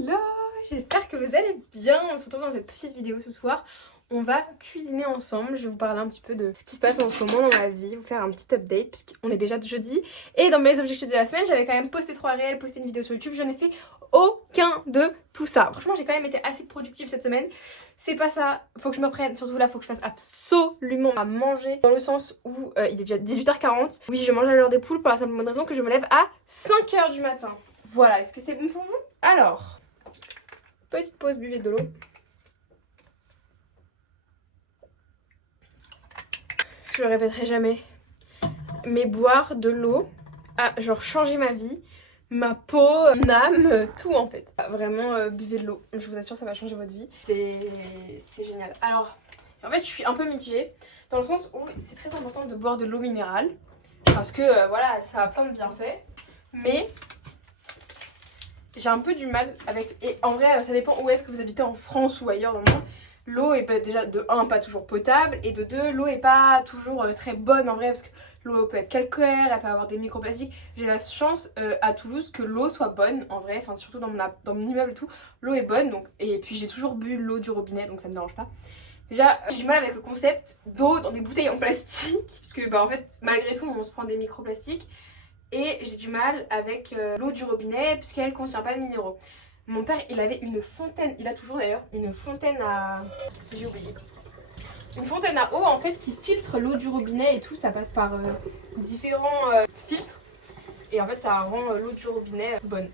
Hello, j'espère que vous allez bien. On se retrouve dans cette petite vidéo ce soir. On va cuisiner ensemble. Je vais vous parler un petit peu de ce qui se passe en ce moment dans ma vie, vous faire un petit update puisqu'on est déjà de jeudi. Et dans mes objectifs de la semaine, j'avais quand même posté 3 réels, posté une vidéo sur YouTube. Je n'ai fait aucun de tout ça. Franchement, j'ai quand même été assez productive cette semaine. C'est pas ça, faut que je me prenne. Surtout là, faut que je fasse absolument à manger. Dans le sens où il est déjà 18h40. Oui, je mange à l'heure des poules pour la simple bonne raison que je me lève à 5h du matin. Voilà, est-ce que c'est bon pour vous? Alors, petite pause, buvez de l'eau. Je le répéterai jamais, mais boire de l'eau a genre changé ma vie, ma peau, mon âme, tout en fait. Vraiment, buvez de l'eau, je vous assure ça va changer votre vie. C'est génial. Alors, en fait je suis un peu mitigée, dans le sens où c'est très important de boire de l'eau minérale, parce que voilà, ça a plein de bienfaits, mais j'ai un peu du mal avec, et en vrai ça dépend où est-ce que vous habitez en France ou ailleurs dans le monde. L'eau est déjà de 1 pas toujours potable et de 2 l'eau est pas toujours très bonne en vrai, parce que l'eau peut être calcaire, elle peut avoir des microplastiques. J'ai la chance à Toulouse que l'eau soit bonne en vrai, enfin surtout dans mon immeuble et tout, l'eau est bonne, donc, et puis j'ai toujours bu l'eau du robinet donc ça me dérange pas. Déjà j'ai du mal avec le concept d'eau dans des bouteilles en plastique, puisque bah en fait malgré tout on se prend des microplastiques. Et j'ai du mal avec l'eau du robinet puisqu'elle contient pas de minéraux. Mon père il avait une fontaine, il a toujours d'ailleurs une fontaine à... j'ai oublié. Une fontaine à eau en fait qui filtre l'eau du robinet et tout, ça passe par différents filtres. Et en fait ça rend l'eau du robinet bonne,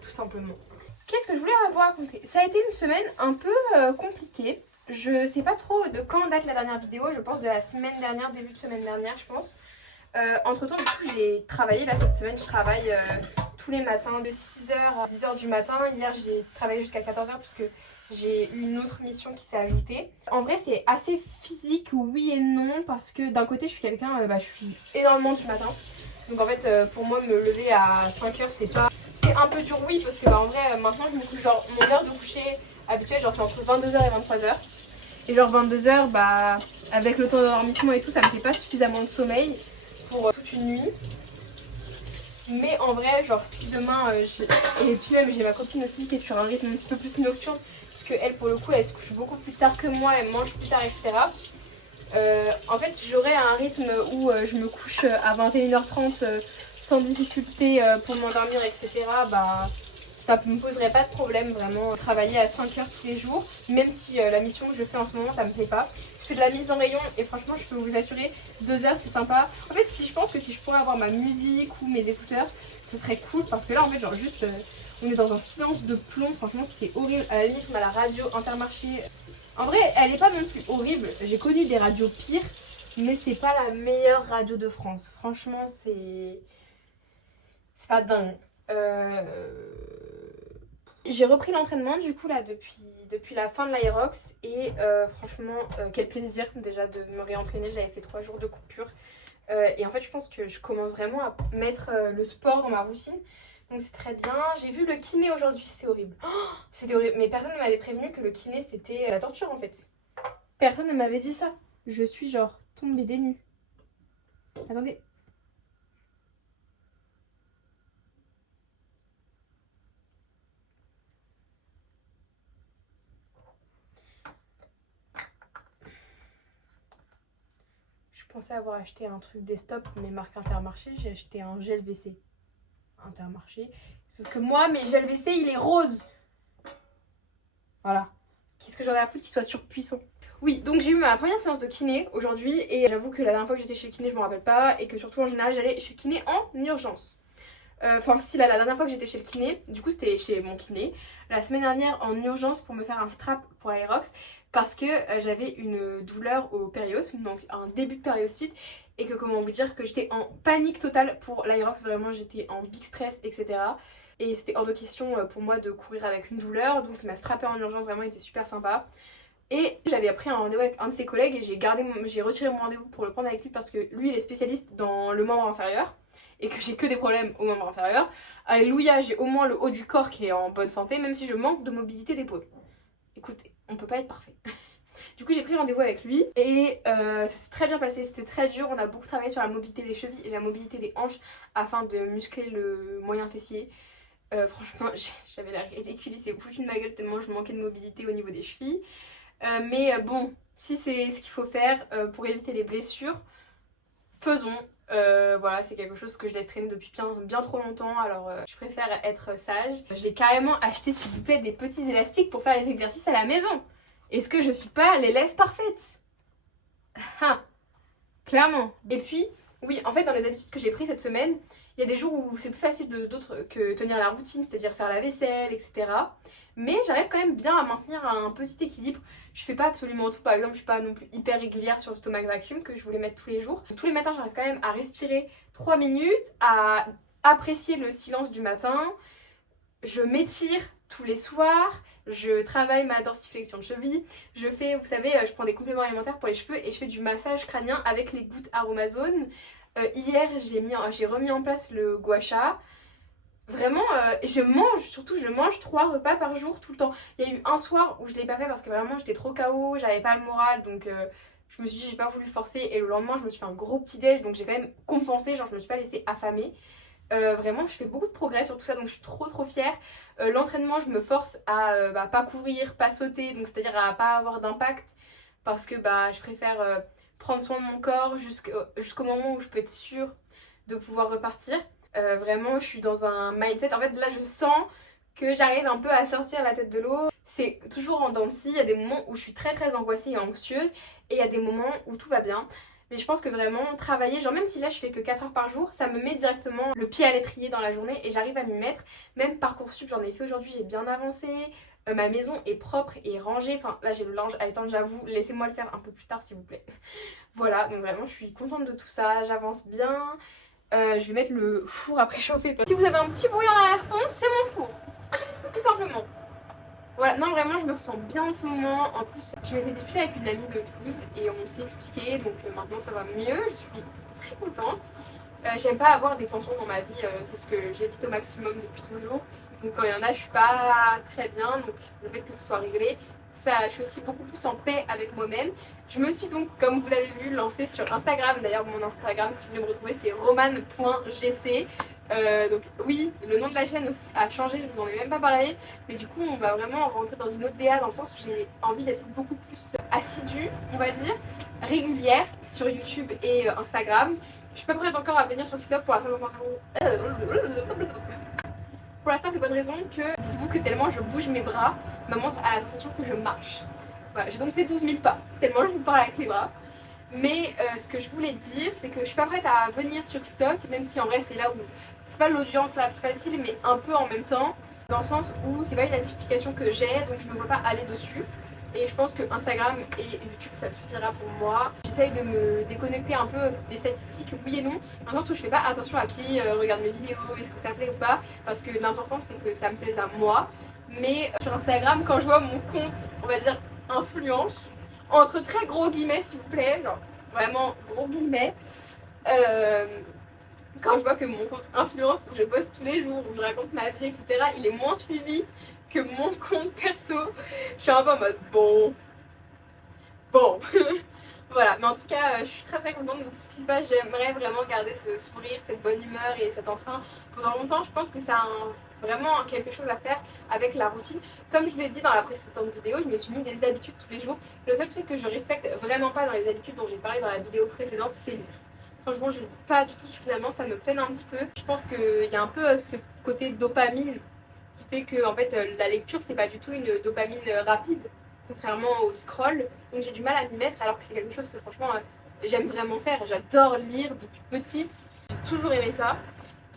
tout simplement. Qu'est-ce que je voulais vous raconter? Ça a été une semaine un peu compliquée. Je sais pas trop de quand date la dernière vidéo, je pense de la semaine dernière, début de semaine dernière je pense. Entre temps du coup j'ai travaillé là cette semaine, je travaille tous les matins de 6h à 10h du matin. Hier j'ai travaillé jusqu'à 14h parce que j'ai eu une autre mission qui s'est ajoutée. En vrai c'est assez physique, oui et non, parce que d'un côté je suis quelqu'un, je suis énormément du matin. Donc en fait pour moi me lever à 5h c'est pas... C'est un peu dur oui, parce que en vrai maintenant je me couche genre mon heure de coucher habituelle genre c'est entre 22h et 23h. Et genre 22h avec le temps d'endormissement et tout ça me fait pas suffisamment de sommeil pour toute une nuit. Mais en vrai genre si demain et puis même j'ai ma copine aussi qui est sur un rythme un petit peu plus nocturne, parce que elle pour le coup elle se couche beaucoup plus tard que moi, elle mange plus tard etc. En fait j'aurai un rythme où je me couche à 21h30 sans difficulté pour m'endormir etc. Ça me poserait pas de problème vraiment, travailler à 5h tous les jours, même si la mission que je fais en ce moment ça me plaît pas. Je fais de la mise en rayon et franchement je peux vous assurer 2 heures c'est sympa. En fait je pense que si je pourrais avoir ma musique ou mes écouteurs ce serait cool, parce que là en fait genre juste on est dans un silence de plomb, franchement c'est horrible. À la limite on a la radio Intermarché. En vrai elle est pas non plus horrible, j'ai connu des radios pires, mais c'est pas la meilleure radio de France. Franchement c'est pas dingue. J'ai repris l'entraînement du coup là depuis la fin de l'Aerox et franchement quel plaisir déjà de me réentraîner. J'avais fait 3 jours de coupure et en fait je pense que je commence vraiment à mettre le sport dans ma routine, donc c'est très bien. J'ai vu le kiné aujourd'hui, c'était horrible. Oh, c'était horrible, mais personne ne m'avait prévenu que le kiné c'était la torture en fait. Personne ne m'avait dit ça. Je suis genre tombée des nues. Attendez. Je pensais avoir acheté un truc Desktop, mais marque Intermarché. J'ai acheté un gel WC Intermarché. Sauf que moi, mes gels WC, il est rose. Voilà. Qu'est-ce que j'en ai à foutre qu'il soit surpuissant. Oui, donc j'ai eu ma première séance de kiné aujourd'hui. Et j'avoue que la dernière fois que j'étais chez le kiné, je me rappelle pas. Et que surtout, en général, j'allais chez le kiné en urgence. Enfin si là, la dernière fois que j'étais chez le kiné, du coup c'était chez mon kiné, la semaine dernière en urgence pour me faire un strap pour l'Aerox, parce que j'avais une douleur au périos, donc un début de périostite, et que comment vous dire que j'étais en panique totale pour l'Aerox, vraiment j'étais en big stress etc. Et c'était hors de question pour moi de courir avec une douleur, donc il m'a strappé en urgence, vraiment il était super sympa. Et j'avais pris un rendez-vous avec un de ses collègues et j'ai retiré mon rendez-vous pour le prendre avec lui, parce que lui il est spécialiste dans le membre inférieur et que j'ai que des problèmes au membre inférieur. Alléluia, j'ai au moins le haut du corps qui est en bonne santé, même si je manque de mobilité d'épaule. Écoutez, on peut pas être parfait. Du coup j'ai pris rendez-vous avec lui et ça s'est très bien passé, c'était très dur. On a beaucoup travaillé sur la mobilité des chevilles et la mobilité des hanches afin de muscler le moyen fessier. Franchement, j'avais l'air ridicule, il s'est foutu de ma gueule tellement je manquais de mobilité au niveau des chevilles. Mais bon, si c'est ce qu'il faut faire pour éviter les blessures, faisons. Voilà, c'est quelque chose que je laisse traîner depuis bien trop longtemps, alors je préfère être sage. J'ai carrément acheté, s'il vous plaît, des petits élastiques pour faire les exercices à la maison. Est-ce que je suis pas l'élève parfaite? Ah, clairement. Et puis, oui, en fait, dans les habitudes que j'ai prises cette semaine, il y a des jours où c'est plus facile d'autres que tenir la routine, c'est-à-dire faire la vaisselle, etc. Mais j'arrive quand même bien à maintenir un petit équilibre. Je fais pas absolument tout, par exemple, je suis pas non plus hyper régulière sur le stomach vacuum que je voulais mettre tous les jours. Tous les matins, j'arrive quand même à respirer 3 minutes, à apprécier le silence du matin. Je m'étire tous les soirs, je travaille ma dorsiflexion de cheville, je fais, vous savez, je prends des compléments alimentaires pour les cheveux et je fais du massage crânien avec les gouttes Aromazone. Hier, j'ai remis en place le gua sha. Vraiment, je mange 3 repas par jour tout le temps. Il y a eu un soir où je l'ai pas fait parce que vraiment j'étais trop KO, j'avais pas le moral, donc je me suis dit j'ai pas voulu forcer. Et le lendemain, je me suis fait un gros petit déj, donc j'ai quand même compensé, genre je me suis pas laissée affamer. Vraiment, je fais beaucoup de progrès sur tout ça, donc je suis trop fière. L'entraînement, je me force à pas courir, pas sauter, donc c'est-à-dire à pas avoir d'impact parce que je préfère prendre soin de mon corps jusqu'au moment où je peux être sûre de pouvoir repartir. Vraiment, je suis dans un mindset. En fait, là, je sens que j'arrive un peu à sortir la tête de l'eau. C'est toujours en dents de scie. Il y a des moments où je suis très angoissée et anxieuse, et il y a des moments où tout va bien. Mais je pense que vraiment travailler, genre même si là je fais que 4 heures par jour, ça me met directement le pied à l'étrier dans la journée et j'arrive à m'y mettre. Même Parcoursup, j'en ai fait aujourd'hui, j'ai bien avancé. Ma maison est propre et rangée. Enfin, là j'ai le linge à étendre, j'avoue. Laissez-moi le faire un peu plus tard, s'il vous plaît. Voilà, donc vraiment je suis contente de tout ça. J'avance bien. Je vais mettre le four à préchauffer. Si vous avez un petit bruit en arrière-fond, c'est mon four. Tout simplement. Voilà, non vraiment je me sens bien en ce moment. En plus je m'étais disputée avec une amie de Toulouse et on s'est expliqué, donc maintenant ça va mieux, je suis très contente. J'aime pas avoir des tensions dans ma vie, c'est ce que j'évite au maximum depuis toujours. Donc quand il y en a je suis pas très bien, donc le fait que ce soit réglé, ça, je suis aussi beaucoup plus en paix avec moi-même. Je me suis donc, comme vous l'avez vu, lancée sur Instagram. D'ailleurs mon Instagram, si vous voulez me retrouver, c'est roman.gc. Donc oui, le nom de la chaîne aussi a changé, je vous en ai même pas parlé. Mais du coup on va vraiment rentrer dans une autre DA, dans le sens où j'ai envie d'être beaucoup plus assidue, on va dire, régulière sur YouTube et Instagram. Je suis pas prête encore à venir sur TikTok pour la simple et bonne raison que, dites-vous que tellement je bouge mes bras, ma montre a la sensation que je marche. Voilà, j'ai donc fait 12 000 pas, tellement je vous parle avec les bras. Mais ce que je voulais dire, c'est que je suis pas prête à venir sur TikTok, même si en vrai c'est là où c'est pas l'audience la plus facile, mais un peu en même temps, dans le sens où c'est pas une application que j'ai, donc je me vois pas aller dessus. Et je pense que Instagram et YouTube ça suffira pour moi. J'essaye de me déconnecter un peu des statistiques, oui et non, dans le sens où je fais pas attention à qui regarde mes vidéos, est-ce que ça plaît ou pas, parce que l'important c'est que ça me plaise à moi. Mais sur Instagram, quand je vois mon compte, on va dire influence, entre très gros guillemets s'il vous plaît, genre vraiment gros guillemets, quand je vois que mon compte influence, où je poste tous les jours, où je raconte ma vie, etc., il est moins suivi que mon compte perso, je suis un peu en mode bon. Voilà, mais en tout cas, je suis très contente de tout ce qui se passe. J'aimerais vraiment garder ce sourire, cette bonne humeur et cet entrain pendant longtemps. Je pense que ça a vraiment quelque chose à faire avec la routine. Comme je vous l'ai dit dans la précédente vidéo, je me suis mis des habitudes tous les jours. Le seul truc que je respecte vraiment pas dans les habitudes dont j'ai parlé dans la vidéo précédente, c'est lire. Franchement, je lis pas du tout suffisamment, ça me peine un petit peu. Je pense qu'il y a un peu ce côté dopamine qui fait que en fait, la lecture, c'est pas du tout une dopamine rapide, contrairement au scroll. Donc j'ai du mal à m'y mettre, alors que c'est quelque chose que franchement j'aime vraiment faire. J'adore lire depuis petite, j'ai toujours aimé ça.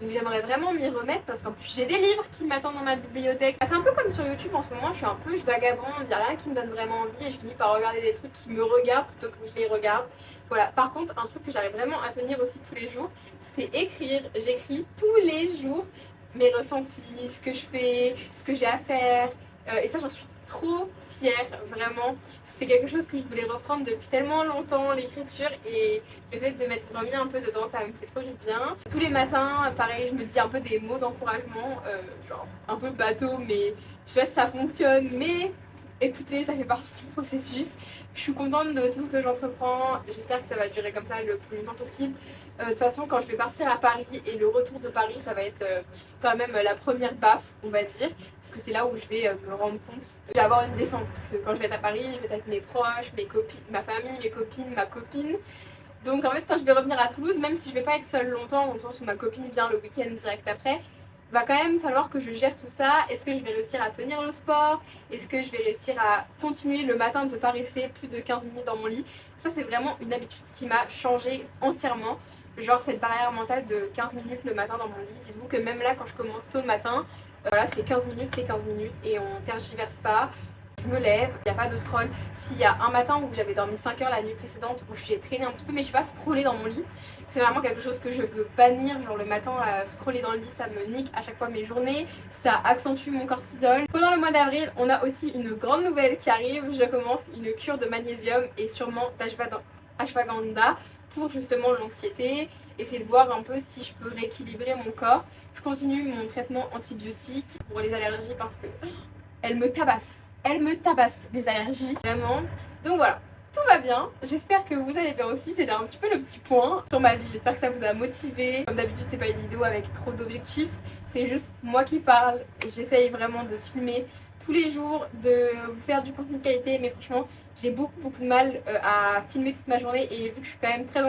Donc j'aimerais vraiment m'y remettre parce qu'en plus j'ai des livres qui m'attendent dans ma bibliothèque. C'est un peu comme sur YouTube en ce moment, je vagabonde, il n'y a rien qui me donne vraiment envie et je finis par regarder des trucs qui me regardent plutôt que je les regarde. Voilà, par contre un truc que j'arrive vraiment à tenir aussi tous les jours, c'est écrire. J'écris tous les jours mes ressentis, ce que je fais, ce que j'ai à faire, et ça j'en suis trop fière, vraiment. C'était quelque chose que je voulais reprendre depuis tellement longtemps, l'écriture, et le fait de m'être remis un peu dedans, ça me fait trop du bien. Tous les matins, pareil, je me dis un peu des mots d'encouragement, genre un peu bateau, mais je sais pas si ça fonctionne, mais écoutez, ça fait partie du processus. Je suis contente de tout ce que j'entreprends. J'espère que ça va durer comme ça le plus longtemps possible. De toute façon, quand je vais partir à Paris et le retour de Paris, ça va être quand même la première baffe, on va dire. Parce que c'est là où je vais me rendre compte d'avoir une descente. Parce que quand je vais être à Paris, je vais être avec mes proches, mes copines, ma famille, mes copines, ma copine. Donc en fait, quand je vais revenir à Toulouse, même si je vais pas être seule longtemps, dans le sens où ma copine vient le week-end direct après, va quand même falloir que je gère tout ça. Est-ce que je vais réussir à tenir le sport? Est-ce que je vais réussir à continuer le matin de ne pas rester plus de 15 minutes dans mon lit? Ça, c'est vraiment une habitude qui m'a changé entièrement. Genre cette barrière mentale de 15 minutes le matin dans mon lit. Dites-vous que même là, quand je commence tôt le matin, voilà, c'est 15 minutes et on tergiverse pas. Je me lève, il n'y a pas de scroll. S'il y a un matin où j'avais dormi 5 heures la nuit précédente, où j'ai traîné un petit peu, mais je sais pas, scroller dans mon lit, c'est vraiment quelque chose que je veux bannir. Genre le matin, scroller dans le lit, ça me nique à chaque fois mes journées, ça accentue mon cortisol. Pendant le mois d'avril, on a aussi une grande nouvelle qui arrive. Je commence une cure de magnésium et sûrement d'ashwagandha pour justement l'anxiété. Essayer de voir un peu si je peux rééquilibrer mon corps. Je continue mon traitement antibiotique pour les allergies parce que elle me tabasse. Elle me tabasse des allergies, vraiment. Donc voilà, tout va bien. J'espère que vous allez bien aussi. C'était un petit peu le petit point sur ma vie. J'espère que ça vous a motivé. Comme d'habitude, c'est pas une vidéo avec trop d'objectifs. C'est juste moi qui parle. J'essaye vraiment de filmer tous les jours, de vous faire du contenu de qualité. Mais franchement, j'ai beaucoup de mal à filmer toute ma journée. Et vu que je suis quand même très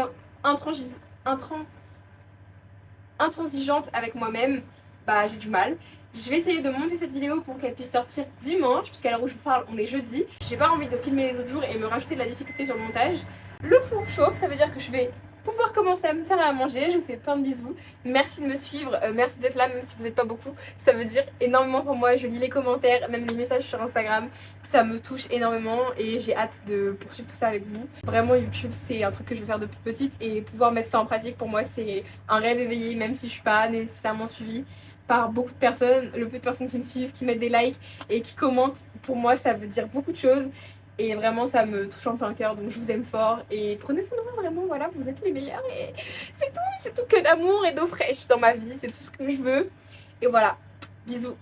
intransigeante avec moi-même, bah j'ai du mal. Je vais essayer de monter cette vidéo pour qu'elle puisse sortir dimanche, puisqu'à l'heure où je vous parle, on est jeudi. J'ai pas envie de filmer les autres jours et me rajouter de la difficulté sur le montage. Le four chauffe, ça veut dire que je vais pouvoir commencer à me faire à manger. Je vous fais plein de bisous. Merci de me suivre, merci d'être là, même si vous n'êtes pas beaucoup. Ça veut dire énormément pour moi. Je lis les commentaires, même les messages sur Instagram. Ça me touche énormément et j'ai hâte de poursuivre tout ça avec vous. Vraiment, YouTube, c'est un truc que je veux faire depuis petite et pouvoir mettre ça en pratique, pour moi, c'est un rêve éveillé, même si je suis pas nécessairement suivie par beaucoup de personnes. Le peu de personnes qui me suivent, qui mettent des likes et qui commentent, pour moi, ça veut dire beaucoup de choses. Et vraiment, ça me touche en plein cœur, donc je vous aime fort. Et prenez soin de vous, vraiment, voilà, vous êtes les meilleurs. Et c'est tout que d'amour et d'eau fraîche dans ma vie. C'est tout ce que je veux. Et voilà, bisous.